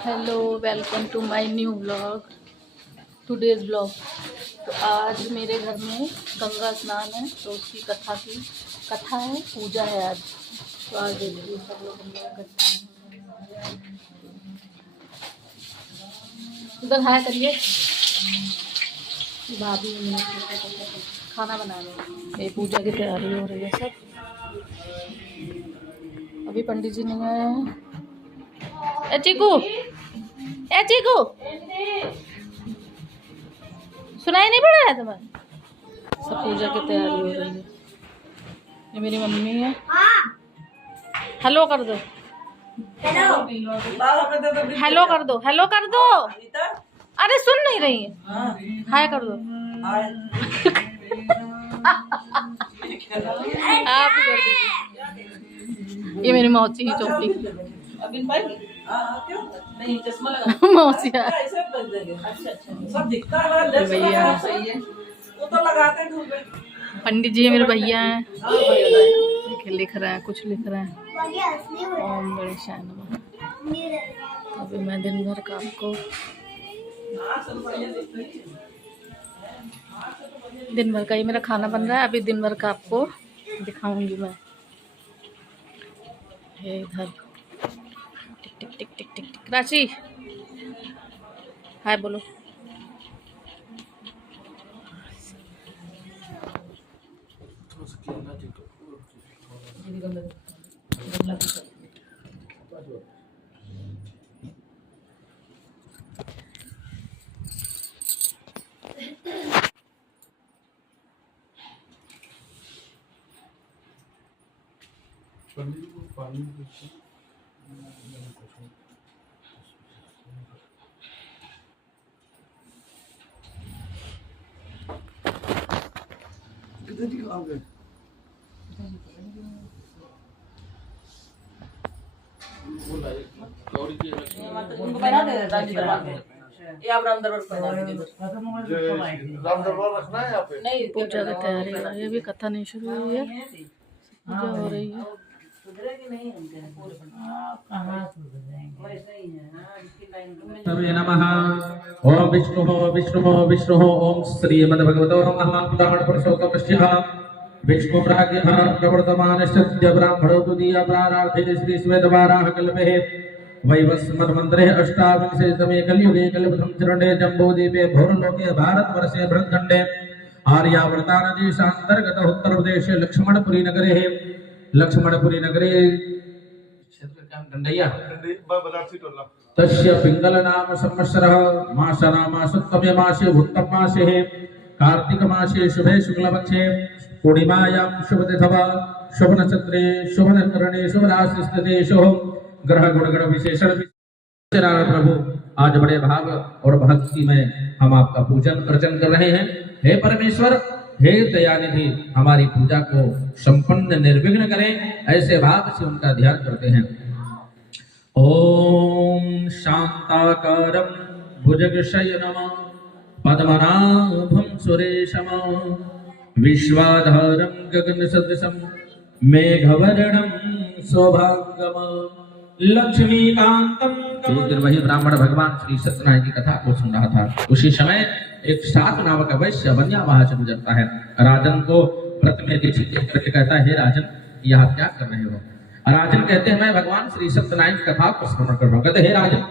Hello, welcome to my new blog. Today's blog. तो आज मेरे घर में गंगा स्नान है, तो उसकी कथा है, पूजा है आज। तो आज देखिए सब लोग गंगा इकट्ठा हैं। उधर हाय करिए। भाभी खाना बना रहे, ये पूजा की तैयारी हो रही है सब। अभी पंडित जी नहीं आए हैं। ए चीकू, सुनाई नहीं पड़ रहा है तुम्हें? सब पूजा की तैयारी हो रही है। ये मेरी मम्मी है। हेलो कर दो, हेलो कर दो, हेलो कर दो। अरे सुन नहीं रही है। हाय कर दो। आप ही कर दीजिए। ये मेरी मौसी ही चौपड़ी मौसी भैया, पंडित जी मेरे भैया हैं। लिख रहे हैं, कुछ लिख रहे हैं। ओम बड़े शान। अभी मैं दिन भर का आपको दिन भर का ही मेरा खाना बन रहा है। अभी दिन भर का आपको दिखाऊंगी मैं। इधर टिक टिक टिक टिक टिक टिक। राशि हाय बोलो। पूजा की तैयारी हो रही है, अभी कथा नहीं शुरू हुई है, पूजा हो रही है। नमः। ओम विष्णु ओम श्रीमद्भगवतो नमः। ब्राह्मण पुरुषोत्तमस्य विष्णु प्राज्ञः प्रवर्तमानस्य ब्राह्मणो द्वितीय प्रारार्थे श्री श्वेतवाराह कल्पे वैवस्वत मंत्रे अष्टाविंशतितमे कलियुगे कलिप्रथम चरणे जम्बूद्वीपे भौरलोके भारतवर्षे भरतखंडे आर्यावर्तानदेशान्तर्गत उत्तर प्रदेशे लक्ष्मणपुरी नगरे क्षेत्र का गंडैया तस्य पिंगल नाम संवत्सरः मासनामासुत्तमे मासे भुक्तम मासे कार्तिक मासे शुभे शुक्लपक्षे पूर्णिमायां शुभतिथवा शुभ नक्षत्रे शुभ नक्षत्रणे शुभ राशि स्थिते शुभ ग्रह गुणगण विशेषण। प्रभु आज बड़े भाव और भक्ति में हम आपका पूजन अर्चन कर रहे हैं। हे परमेश्वर, हे दयानिधि, हमारी पूजा को संपन्न निर्विघ्न करें, ऐसे भाव से उनका ध्यान करते हैं। ओम शांताकारं भुजगशयनं पद्मनाभं सुरेशं विश्वाधारं गगनसदृशं मेघवर्णं शोभांगं लक्ष्मीकांतम। एक दिन वही ब्राह्मण भगवान श्री सत्यनारायण की कथा को सुन रहा था। उसी समय एक सात नामक वैश्य बनिया वहां से गुजरता है। राजन को व्रत में दीक्षित करके कहता है, हे राजन, यह आप क्या कर रहे हो? राजन कहते हैं, मैं भगवान श्री सत्यनारायण की कथा को श्रवण कर रहा हूं। कहते, हे राजन,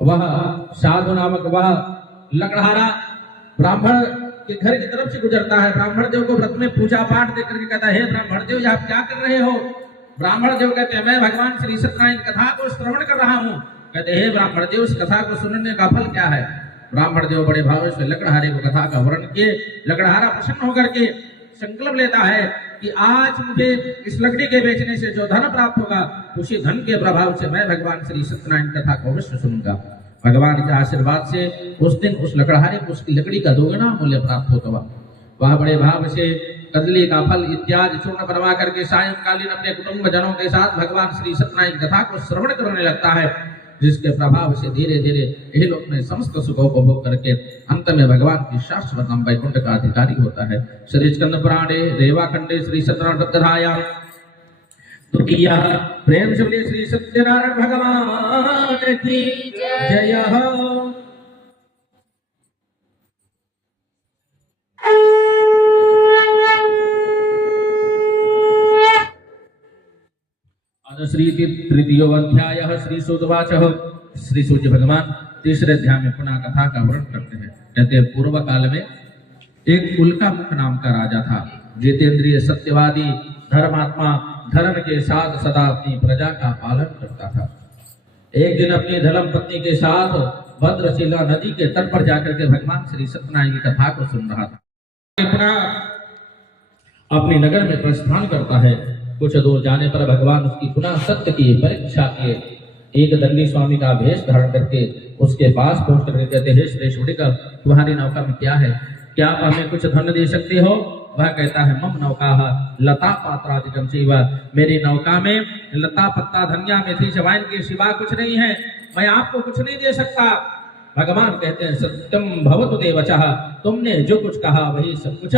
वह साधु नामक वह लकड़हारा ब्राह्मण के घर की तरफ से गुजरता है। ब्राह्मण देव को व्रत में पूजा पाठ देकर के कहता है, हे ब्राह्मण देव, आप क्या कर रहे हो? ब्राह्मण देव कहते हैं, मैं भगवान श्री सत्यनारायण कथा को श्रवण कर रहा हूँ। कहते, हे ब्राह्मण देव, इस कथा को सुनने का फल क्या है? ब्राह्मण देव बड़े भाव से लकड़हारे को कथा का वर्णन किए। लकड़हारा प्रसन्न होकर के संकल्प लेता है कि आज मुझे इस लकड़ी के बेचने से जो धन प्राप्त होगा, उसी धन के प्रभाव से मैं भगवान श्री सत्यनारायण कथा को अवश्य सुनूंगा। भगवान के आशीर्वाद से उस दिन उस लकड़हारे को उसकी लकड़ी का दोगुना मूल्य प्राप्त होता। वह बड़े भाव से कदली का फल इत्यादि चूर्ण बनवा करके सायंकालीन अपने कुटुंब जनों के साथ भगवान श्री सत्यनारायण कथा को श्रवण करने लगता है, जिसके प्रभाव से धीरे धीरे यही लोक में समस्त सुखों को भोग करके अंत में भगवान की शाश्वत नाम वैकुंठ का अधिकारी होता है। श्री स्कंद पुराणे रेवाखंडे श्री सत्यनारायण कथाया तो किया प्रेम से श्री सत्यनारायण भगवान की जय हो। श्री तृतीयोऽध्याय श्री सूतवाच। श्री सूर्य भगवान तीसरे अध्याय में पुनः कथा का वर्णन करते हैं। कहते हैं पूर्व काल में एक उल्कामुख नाम का राजा था, जितेंद्रिय सत्यवादी धर्मात्मा, धर्म के साथ सदा अपनी प्रजा का पालन करता था। एक दिन अपनी धर्म पत्नी के साथ भद्रशिला नदी के तट पर जाकर के भगवान श्री सत्यनारायण की कथा को सुन रहा था। पुनः अपने नगर में प्रस्थान करता है। कुछ दूर जाने पर भगवान उसकी पुनः सत्य की परीक्षा किए एक दंडी स्वामी का भेष धारण करके उसके पास पहुंच कर कहते हैं, श्रेष्ठ तुम्हारी नौका में क्या है? क्या आप हमें कुछ धन दे सकते हो? वह कहता है, मम नौका लता पात्रादिकम चैव, मेरी नौका में लता पत्ता धनिया मेथी जवाइन के सिवा कुछ नहीं है, मैं आपको कुछ नहीं दे सकता। भगवान कहते हैं, सत्यम भवतु देवचः, तुमने जो कुछ कहा वही सब कुछ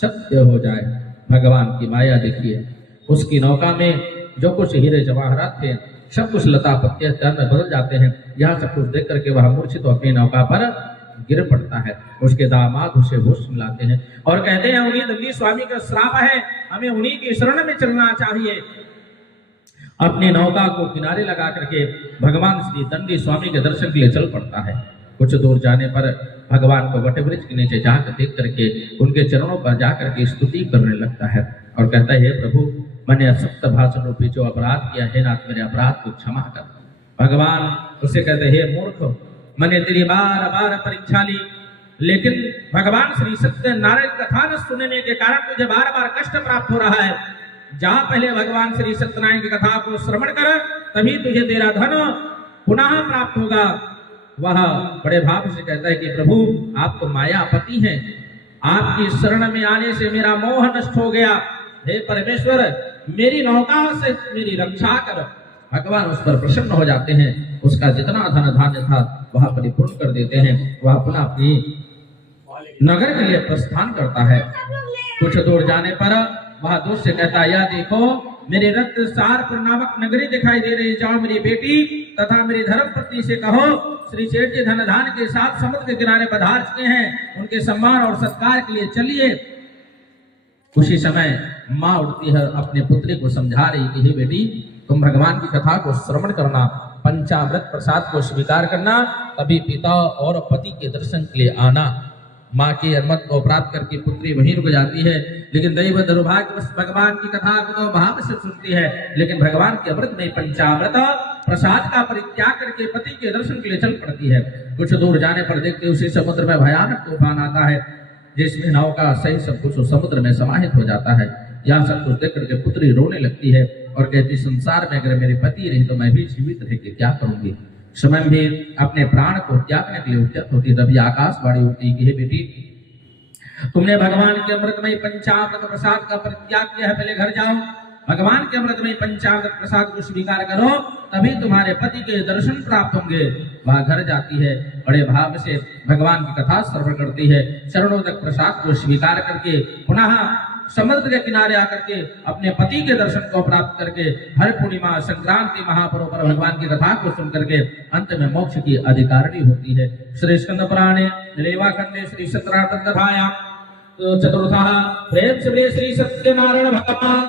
सत्य हो जाए। भगवान की माया देखिए, उसकी नौका में जो कुछ हीरे जवाहरात थे सब कुछ लता पत्ते में बदल जाते हैं। यह सब कुछ देख करके वह मूर्छित तो अपनी नौका पर गिर पड़ता है। उसके दामाद उसे होश मिलाते हैं और कहते हैं, उन्हीं दंडी स्वामी का श्राप है, हमें उन्हीं की शरण में चलना चाहिए। अपनी नौका को किनारे लगा करके भगवान श्री दंडी स्वामी के दर्शन के लिए चल पड़ता है। कुछ दूर जाने पर भगवान को वट वृक्ष के नीचे जाकर देख करके उनके चरणों पर जाकर के स्तुति करने लगता है और कहता है, हे प्रभु, मैंने असक्त भाषण रूपी जो अपराध किया है, नाथ मेरे अपराध को क्षमा कर। भगवान उसे कहते, हे मूर्ख, मैंने तेरी बार बार परीक्षा ली, लेकिन भगवान श्री सत्यनारायण कथा न सुनने के कारण तुझे बार बार कष्ट प्राप्त हो रहा है। जहां पहले भगवान श्री सत्यनारायण की कथा को श्रवण कर, तभी तुझे तेरा धन पुनः प्राप्त होगा। वह बड़े भाव से कहता है कि प्रभु, आप तो मायापति हैं, आपकी शरण में आने से मेरा मोह नष्ट हो गया। हे परमेश्वर, मेरी नौका से मेरी रक्षा कर। भगवान उस पर प्रसन्न हो जाते हैं, उसका जितना धन धान्य था वह परिपूर्ण कर देते हैं। वह पुनः अपनी नगर के लिए प्रस्थान करता है। कुछ दूर जाने पर वह दोस्त से कहता है, यह देखो, मेरे रक्त सार पर नामक नगरी दिखाई दे रही, जाओ मेरी बेटी तथा मेरी धर्म पत्नी से कहो, श्री सेठ जी धन धान के साथ समुद्र के किनारे पधार चुके हैं, उनके सम्मान और सत्कार के लिए चलिए। उसी समय माँ उठती है, अपने पुत्री को समझा रही कि हे बेटी, तुम भगवान की कथा को श्रवण करना, पंचामृत प्रसाद को स्वीकार करना, तभी पिता और पति के दर्शन के लिए आना। माँ की अनुमति को प्राप्त करके पुत्री वहीं रुक जाती है, लेकिन दैव दुर्भाग्य भगवान की कथा को तो भाव से सुनती है, लेकिन भगवान के अमृत में पंचामृत प्रसाद का परित्याग करके पति के दर्शन के लिए चल पड़ती है। कुछ दूर जाने पर देखते उसी समुद्र में भयानक तूफान आता है, जिसमें नौका सही सब कुछ समुद्र में समाहित हो जाता है। यह सब कुछ देख करके पुत्री रोने लगती है और कहती, संसार में अगर मेरे पति रहे तो मैं भी जीवित रह के क्या करूंगी। स्वयं भी अपने प्राण को त्यागने के लिए उद्यत होती। तभी आकाशवाणी होती कि हे बेटी, तुमने भगवान के अमृतमय पंचामृत प्रसाद का परित्याग किया है, पहले घर जाओ, भगवान के अमृतमय पंचामृत प्रसाद को स्वीकार करो, तभी तुम्हारे पति के दर्शन प्राप्त होंगे। वह घर जाती है, बड़े भाव से भगवान की कथा श्रवण करती है, चरणों तक प्रसाद को स्वीकार करके पुनः समुद्र के किनारे आकर के अपने पति के दर्शन को प्राप्त करके हर पूर्णिमा संक्रांति महापर्व पर भगवान की कथा को सुन करके अंत में मोक्ष की अधिकारिणी होती है। श्री स्कंद पुराणे रेवाखंडे श्री सत्यनारायण कथायां चतुर्थः प्रेम श्री सत्यनारायण भगवान।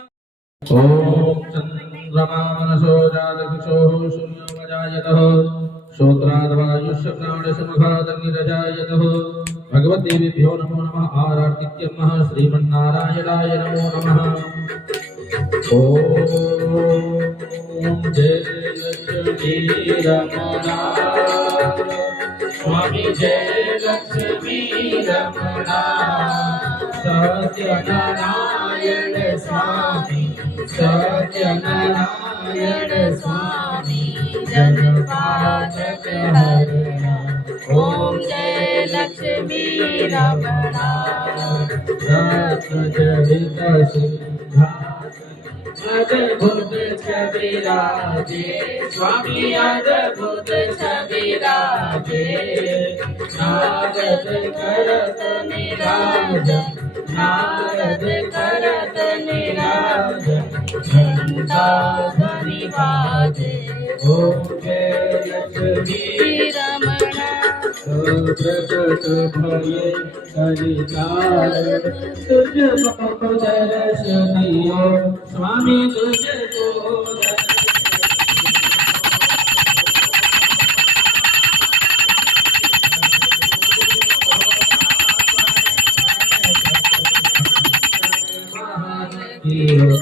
ओम चंद्रमा मनसो जातकुशो शून्यमजायतः श्रोत्राद्वायुष्यप्राणसमुखादग्निरजायतः भगवद्देवीभ्यो नमो नमः। आरार्तिक्यमः श्रीमन्नारायणाय नमो नमः। ओम जय लक्ष्मी रमणा स्वामी, जय लक्ष्मी रमणा, सत्यनारायण स्वामी, सत्यनारायण स्वामी, जन्मादक हरणा। ओम जय लक्ष्मी रमणा, सत्यजनित सिंहासन अद्भुत छविराजे, स्वामी अद्भुत छविराजे, नारद करत निराजन, नारद करत निराजन, घंटा ध्वनि बाजे, ओम जय लक्ष्मी रमण प्रकट भये कलिकाल तुझको दर्श दियो स्वामी तुझको दियो